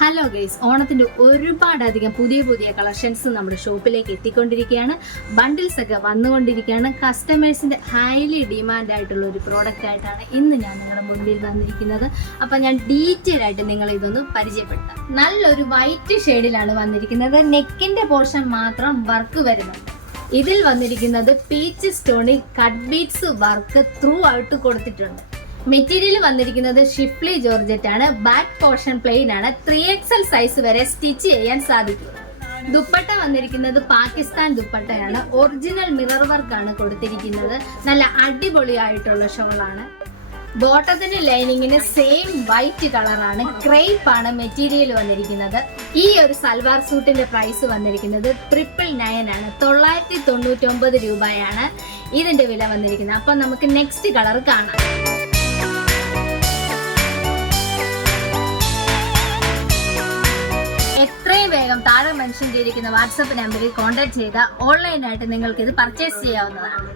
Hello guys, ഓണത്തിന്റെ ഒരുപാടധികം പുതിയ കളക്ഷൻസ് നമ്മുടെ ഷോപ്പിലേക്ക് എത്തിക്കൊണ്ടിരിക്കുകയാണ്. ബണ്ടിൽസ് ഒക്കെ വന്നുകൊണ്ടിരിക്കുകയാണ്. കസ്റ്റമേഴ്സിന്റെ ഹൈലി ഡിമാൻഡ് ആയിട്ടുള്ള ഒരു പ്രോഡക്റ്റ് ആയിട്ടാണ് ഇന്ന് ഞാൻ നിങ്ങളുടെ മുൻപിൽ വന്നിരിക്കുന്നത്. അപ്പൊ ഞാൻ ഡീറ്റെയിൽ ആയിട്ട് നിങ്ങൾ ഇതൊന്ന് പരിചയപ്പെടുത്താം. നല്ലൊരു വൈറ്റ് ഷെയ്ഡിലാണ് വന്നിരിക്കുന്നത്. നെക്കിന്റെ പോർഷൻ മാത്രം വർക്ക് വരുന്നുണ്ട്. ഇതിൽ വന്നിരിക്കുന്നത് പീച്ച് സ്റ്റോണിൽ കട്ട് ബീഡ്സ് വർക്ക് ത്രൂ ആയിട്ട് കൊടുത്തിട്ടുണ്ട്. മെറ്റീരിയൽ വന്നിരിക്കുന്നത് ഷിഫ്ലി ജോർജറ്റ് ആണ്. ബാക്ക് പോർഷൻ പ്ലെയിൻ ആണ്. 3XL സൈസ് വരെ സ്റ്റിച്ച് ചെയ്യാൻ സാധിക്കും. ദുപ്പട്ട വന്നിരിക്കുന്നത് പാകിസ്ഥാൻ ദുപ്പട്ടയാണ്. ഒറിജിനൽ മിറർ വർക്ക് ആണ് കൊടുത്തിരിക്കുന്നത്. നല്ല അടിപൊളിയായിട്ടുള്ള ഷോളാണ്. ബോട്ടത്തിന്റെ ലൈനിങ്ങിന് സെയിം വൈറ്റ് കളറാണ്. ക്രേപ്പ് ആണ് മെറ്റീരിയൽ വന്നിരിക്കുന്നത്. ഈ ഒരു സൽവാർ സൂട്ടിന്റെ പ്രൈസ് വന്നിരിക്കുന്നത് 999 ആണ്. 999 രൂപയാണ് ഇതിന്റെ വില വന്നിരിക്കുന്നത്. അപ്പൊ നമുക്ക് നെക്സ്റ്റ് കളർ കാണാം. എത്രയും വേഗം താഴെ മെൻഷൻ ചെയ്തിരിക്കുന്ന വാട്സപ്പ് നമ്പറിൽ കോൺടാക്ട് ചെയ്താൽ ഓൺലൈനായിട്ട് നിങ്ങൾക്ക് ഇത് പർച്ചേസ് ചെയ്യാവുന്നതാണ്.